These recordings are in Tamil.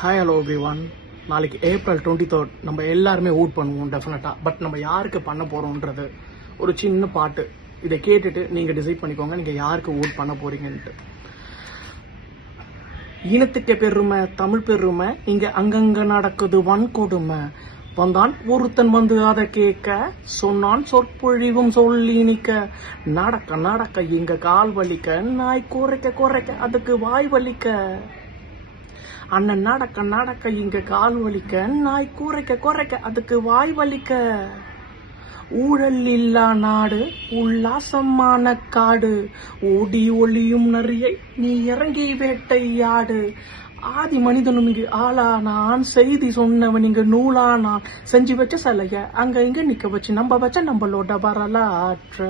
Hi hello every one. நாளைக்கு April 23 நம்ம எல்லாருமே ஓட் பண்ணுவோம் டெஃபினட்டா. பட் நம்ம யாருக்கு பண்ண போறோம்ன்றது ஒரு சின்ன பாட்டு. இதை கேட்டுட்டு நீங்க டிசைட் பண்ணிக்கோங்க நீங்க யாருக்கு ஓட் பண்ண போறீங்கன்ட்டு. இனத்துக்கு பெருமை, தமிழ் பெருமை, இங்க அங்கங்க நடக்குது வன்கொடுமை. வந்தான் ஒருத்தன் வந்து அதை கேட்க, சொன்னான் சொற்பொழிவும் சொல்லி நிக்க. நடக்க நடக்க இங்க கால் வலிக்க, நாய் குறைக்க குறைக்க அதுக்கு வாய் வலிக்க. அண்ணன் நடக்க நடக்க இங்க கால் வலிக்க, நாய் குறைக்க குறைக்க அதுக்கு வாய் வலிக்க. ஊழல் இல்லா நாடு, உல்லாசமான காடு, ஓடி ஒளியும் நரியை நீ இறங்கி வேட்டையாடு. ஆதி மனிதனும் இங்கு ஆளானான், செய்தி சொன்னவன் இங்கு நூலானான். செஞ்சு வச்ச சிலைய அங்க இங்க நிக்க வச்சு நம்ம வச்ச நம்மளோட வரலாற்ற.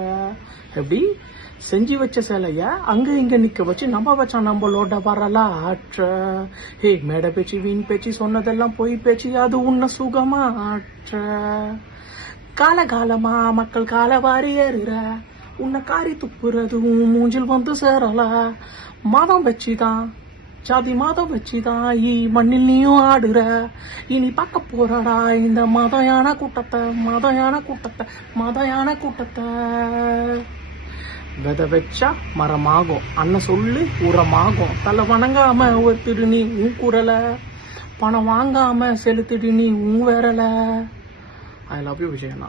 எப்படி செஞ்சு வச்ச சிலைய அங்க இங்க நிக்க வச்சு நம்ம வச்சா நம்மளோட வரலாற்ற. ஹே மேடை பேச்சு வீண் பேச்சு சொன்னதெல்லாம் பொய் பேச்சு, அது உன்ன சுகமாற்ற. காலகாலமா மக்கள் காலவாரி ஏறுற, உன்னை காரி துப்புறது உன் மூஞ்சில் வந்து சேரல. மதம் வச்சுதான் ஜாதி மதம் வச்சுதான் மண்ணில் நீயும் ஆடுற. இனி பார்க்க போறடா இந்த மதையான கூட்டத்தை, மதையான கூட்டத்தை, மதையான கூட்டத்தை. விதை வச்சா மரமாகும், அண்ணன் சொல்லு உரமாகும். தலை வணங்காம ஒருத்திடு நீ உன் குரல, பணம் வாங்காம செலுத்திடு நீ உன் விரல. I love you விஜயண்ணா.